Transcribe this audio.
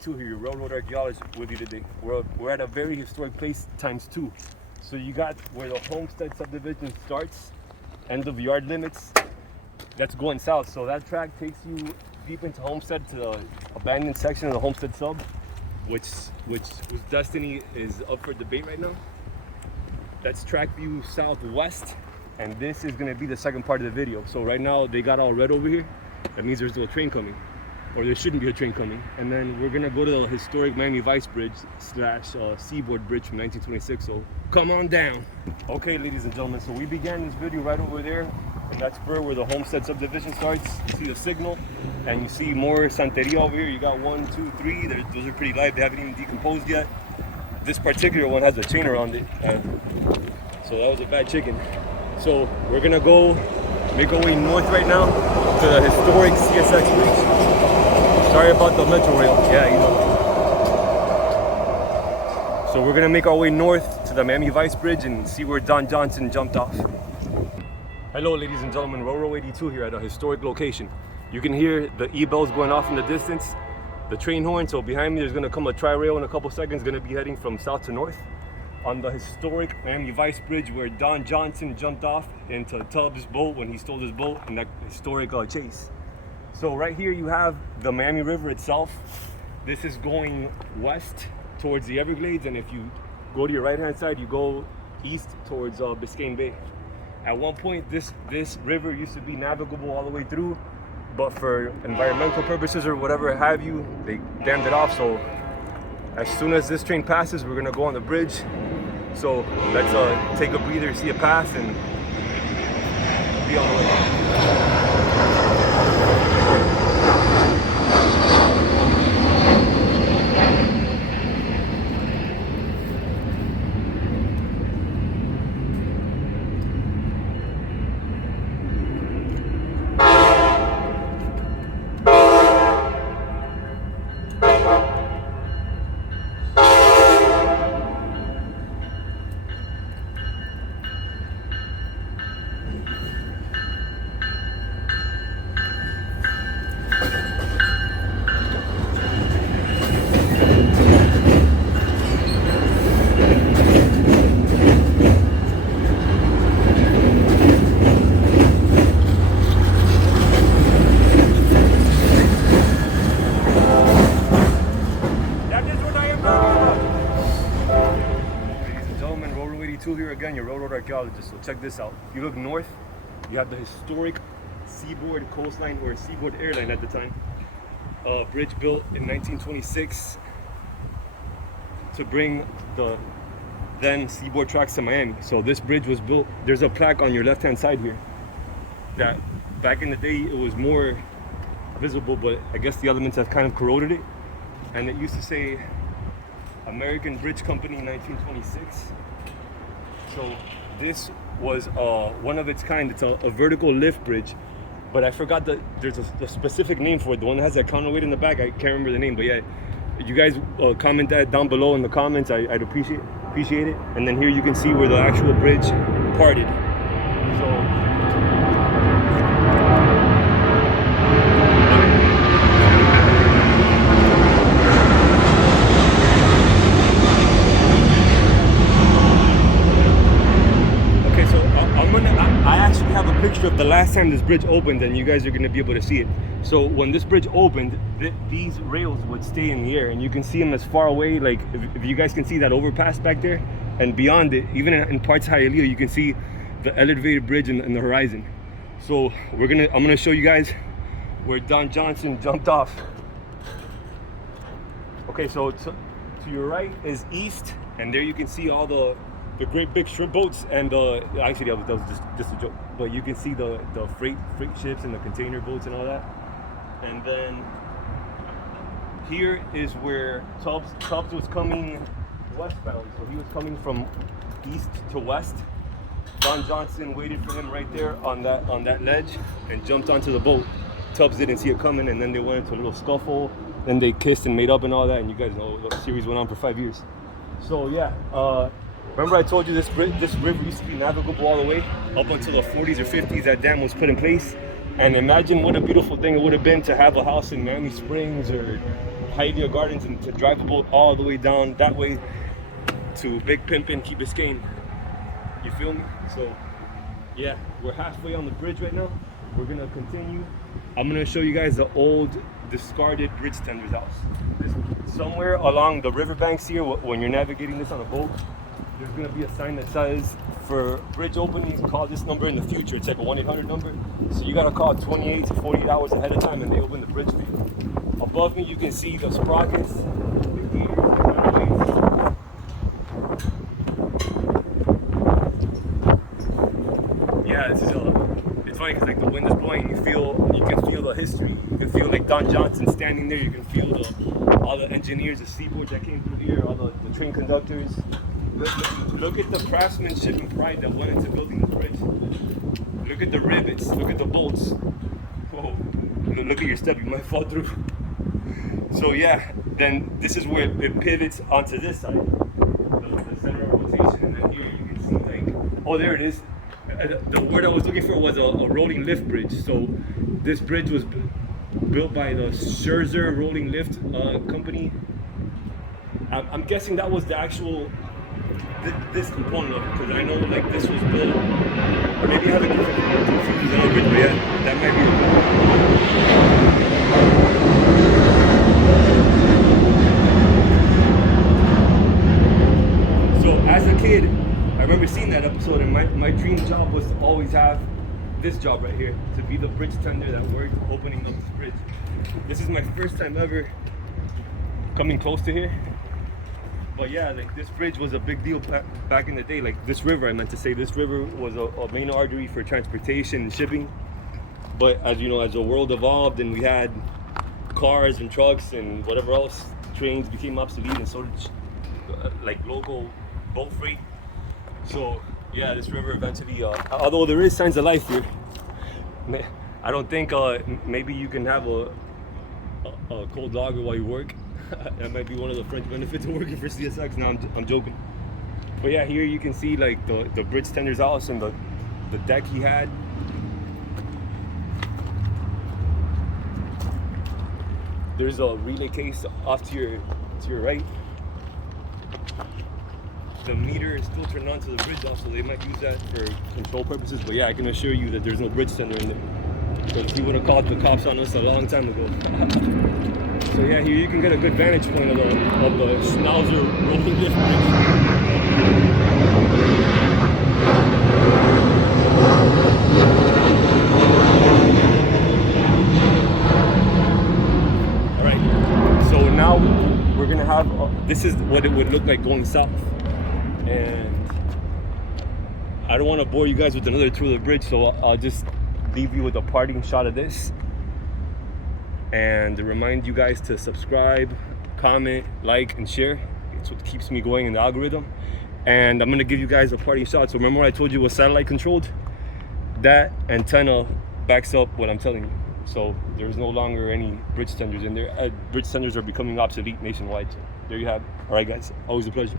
82 here, your railroad archaeologist with you today. We're at a very historic place ×2. So you got where the Homestead subdivision starts, end of yard limits, that's going south. So that track takes you deep into Homestead to the abandoned section of the Homestead sub, whose destiny is up for debate right now. That's track view southwest, and this is gonna be the second part of the video. So right now they got all red over here. That means there's no train coming, or there shouldn't be a train coming. And then we're gonna go to the historic Miami Vice Bridge / Seaboard Bridge from 1926. So come on down. Okay, ladies and gentlemen, so we began this video right over there, and that's where the Homestead subdivision starts. You see the signal, and you see more Santeria over here. You got 1, 2, 3. Those are pretty live. They haven't even decomposed yet. This particular one has a chain around it, so that was a bad chicken. So we're gonna go make our way north right now to the historic CSX bridge. Sorry about the Metrorail. Yeah, you know. So we're gonna make our way north to the Miami Vice Bridge and see where Don Johnson jumped off. Hello, ladies and gentlemen. Railroad 82 here at a historic location. You can hear the E-bells going off in the distance, the train horn. So behind me, there's gonna come a tri-rail in a couple seconds, gonna be heading from south to north on the historic Miami Vice Bridge where Don Johnson jumped off into Tubbs' boat when he stole his boat in that historic chase. So right here you have the Miami River itself. This is going west towards the Everglades, and if you go to your right hand side, you go east towards Biscayne Bay. At one point this river used to be navigable all the way through, but for environmental purposes or whatever have you, they dammed it off. So as soon as this train passes, we're gonna go on the bridge. So let's take a breather, see it pass, and be on the way. Here again, your railroad archaeologist. So check this out. If you look north, you have the historic Seaboard Coastline, or Seaboard Air Line at the time, bridge built in 1926 to bring the then Seaboard tracks to Miami. So this bridge was built. There's a plaque on your left hand side here that back in the day it was more visible, but I guess the elements have kind of corroded it, and it used to say American Bridge Company 1926. So this was one of its kind. It's a vertical lift bridge, but I forgot that there's a specific name for it. The one that has that counterweight in the back, I can't remember the name, but yeah, you guys comment that down below in the comments. I'd appreciate it. And then here you can see where the actual bridge parted. So picture of the last time this bridge opened, and you guys are going to be able to see it. So when this bridge opened, these rails would stay in the air, and you can see them as far away, like if you guys can see that overpass back there, and beyond it, even in parts of Hialeah, you can see the elevated bridge in the horizon. So I'm gonna show you guys where Don Johnson jumped off. Okay, so to your right is east, and there you can see all the great big shrimp boats, and actually that was just a joke, but you can see the freight ships and the container boats and all that. And then here is where Tubbs was coming westbound, so he was coming from east to west. Don Johnson waited for him right there on that ledge and jumped onto the boat. Tubbs didn't see it coming, and then they went into a little scuffle, then they kissed and made up and all that, and you guys know the series went on for 5 years. So yeah, remember I told you this river used to be navigable all the way up until the 40s or 50s. That dam was put in place, and imagine what a beautiful thing it would have been to have a house in Miami Springs or Hialeah Gardens and to drive the boat all the way down that way to Big Pimpin', Key Biscayne. You feel me? So yeah, we're halfway on the bridge right now. We're gonna continue. I'm gonna show you guys the old discarded bridge tender's house. Somewhere along the riverbanks here, when you're navigating this on a boat, there's gonna be a sign that says, for bridge openings, call this number in the future. It's like a 1-800 number. So you gotta call 28 to 48 hours ahead of time and they open the bridge for you. Above me, you can see the sprockets, the gears, the runways. Yeah, this is it's funny because like the wind is blowing, you can feel the history. You can feel like Don Johnson standing there. You can feel all the engineers, the Seaboard that came through here, all the train conductors. Look at the craftsmanship and pride that went into building this bridge. Look at the rivets, look at the bolts. Whoa, look at your step, you might fall through. So yeah, then this is where it pivots onto this side, the center of rotation, and then here you can see like, oh there it is. The word I was looking for was a rolling lift bridge. So this bridge was built by the Scherzer Rolling Lift company. I'm guessing that was the actual this component of it, because I know like this was built, or maybe I have a different confused another bridge, but yeah, that might be it. So as a kid, I remember seeing that episode, and my dream job was to always have this job right here, to be the bridge tender that worked opening up this bridge. This is my first time ever coming close to here. But yeah, like this bridge was a big deal back in the day. Like this river, I meant to say, this river was a main artery for transportation and shipping. But as you know, as the world evolved and we had cars and trucks and whatever else, trains became obsolete, and so did like local boat freight. So yeah, this river eventually, although there is signs of life here, I don't think maybe you can have a cold lager while you work. That might be one of the French benefits of working for CSX. Now I'm joking. But yeah, here you can see like the bridge tender's house and the deck he had. There's a relay case off to your right. The meter is still turned on to the bridge off, so they might use that for control purposes. But yeah, I can assure you that there's no bridge tender in there, because he would have called the cops on us a long time ago. So yeah, here you can get a good vantage point of the Schnauzer rolling lift bridge. All right, so now we're gonna have this is what it would look like going south. And I don't want to bore you guys with another tour of the bridge, so I'll just leave you with a parting shot of this and remind you guys to subscribe, comment, like, and share. It's what keeps me going in the algorithm. And I'm going to give you guys a parting shot. So remember when I told you it was satellite controlled? That antenna backs up what I'm telling you. So there's no longer any bridge tenders in there. Bridge tenders are becoming obsolete nationwide. So there you have it. All right, guys, always a pleasure.